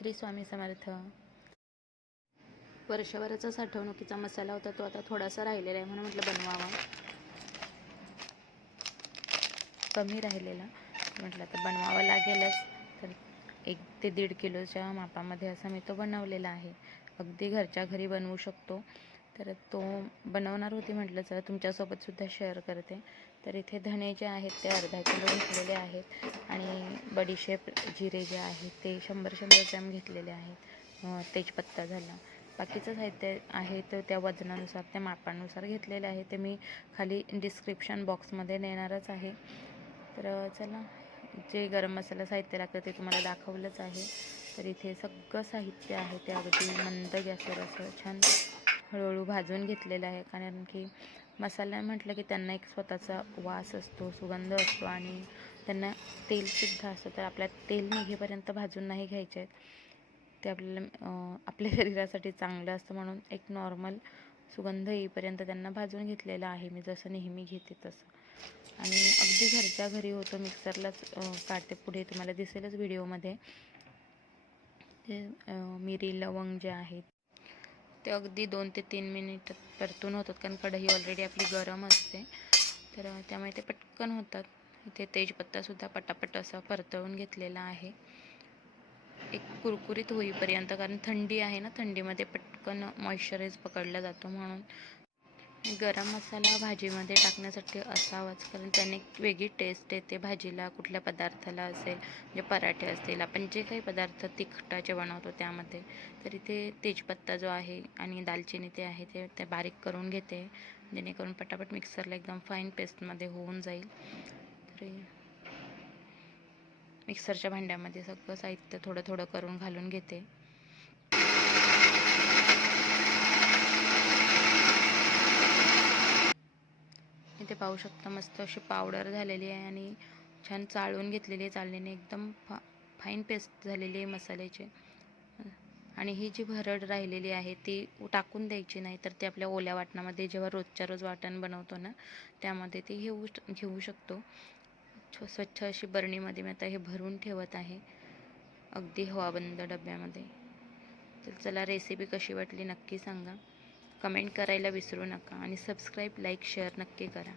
श्री स्वामी समर्थ. वर्षभराचा साठवणुकीचा मसाला होता तो आता थोडासा राहिलेला आहे म्हणून म्हटलं बनवावा. कमी राहिलेला. म्हटलं तर बनवावा लागेलच. तर एक ते दीड किलोच्या मापामध्ये असा मी तो बनवलेला आहे. अगदी घरच्या घरी बनवू शकतो. तर तो बनवणार होती म्हटलं चला तुमच्यासोबतसुद्धा शेअर करते. तर इथे धणे जे आहेत ते अर्धा किलो घेतलेले आहेत आणि बडीशेप जिरे जे आहेत ते शंभर शंभर ग्रॅम घेतलेले आहेत. तेजपत्ता झाला. बाकीचं साहित्य आहे तर त्या वजनानुसार त्या मापानुसार घेतलेले आहे. ते मी खाली डिस्क्रिप्शन बॉक्समध्ये नेणारच आहे. तर चला जे गरम मसाला साहित्य लागतं ते तुम्हाला दाखवलंच आहे. तर इथे सगळं साहित्य आहे ते अगदी मंद गॅसवर असं छान हळूहळू भाजून घेतलेलं आहे. कारण की मसाला म्हटलं की त्यांना एक स्वतःचा वास असतो सुगंध असतो आणि त्यांना तेलसुद्धा असतं. तर आपल्या तेल निघेपर्यंत भाजून नाही घ्यायचे आहेत. ते आपल्याला आपल्या शरीरासाठी चांगलं असतं म्हणून एक नॉर्मल सुगंध येईपर्यंत त्यांना भाजून घेतलेलं आहे मी जसं नेहमी घेते तसं. आणि अगदी घरच्या घरी होतं मिक्सरलाच काढते. पुढे तुम्हाला दिसेलच व्हिडिओमध्ये. ते मिरी लवंग जे आहेत ते अगदी दोन ते तीन मिनिट परतून होतात कारण कढई ऑलरेडी आपली गरम असते. तर त्यामुळे ते पटकन होतात. इथे तेजपत्तासुद्धा पटापट असा परतवून घेतलेला आहे. एक कुरकुरीत होईपर्यंत कारण थंडी आहे ना थंडीमध्ये पटकन मॉइश्चराईज पकडला जातो म्हणून. गरम मसाला भाजीमध्ये टाकण्यासाठी असावाच कारण त्याने एक वेगळी टेस्ट येते. भाजीला कुठल्या पदार्थाला असेल म्हणजे पराठे असतील आपण जे काही पदार्थ तिखटाचे बनवतो त्यामध्ये तर इथे तेजपत्ता जो आहे आणि दालचिनी ते आहे ते ते बारीक करून घेते. जेणेकरून पटापट मिक्सरला एकदम फाईन पेस्टमध्ये होऊन जाईल. तर मिक्सरच्या भांड्यामध्ये सगळं साहित्य थोडं थोडं करून घालून घेते इथे पाहू शकता मस्त अशी पावडर झालेली आहे आणि छान चाळून घेतलेली आहे चाळणीने एकदम फा फाईन पेस्ट झालेली आहे मसाल्याची. आणि ही जी भरड राहिलेली आहे ती टाकून द्यायची नाही तर ती आपल्या ओल्या वाटणामध्ये जेव्हा रोजच्या रोज वाटण बनवतो ना त्यामध्ये ती घेऊ घेऊ शकतो. स्वच्छ अशी बरणीमध्ये मी आता हे भरून ठेवत आहे. अगदी हवाबंद डब्यामध्ये. तर चला रेसिपी कशी वाटली नक्की सांगा. कमेंट करायला विसरू नका आणि सबस्क्राईब लाईक शेअर नक्की करा.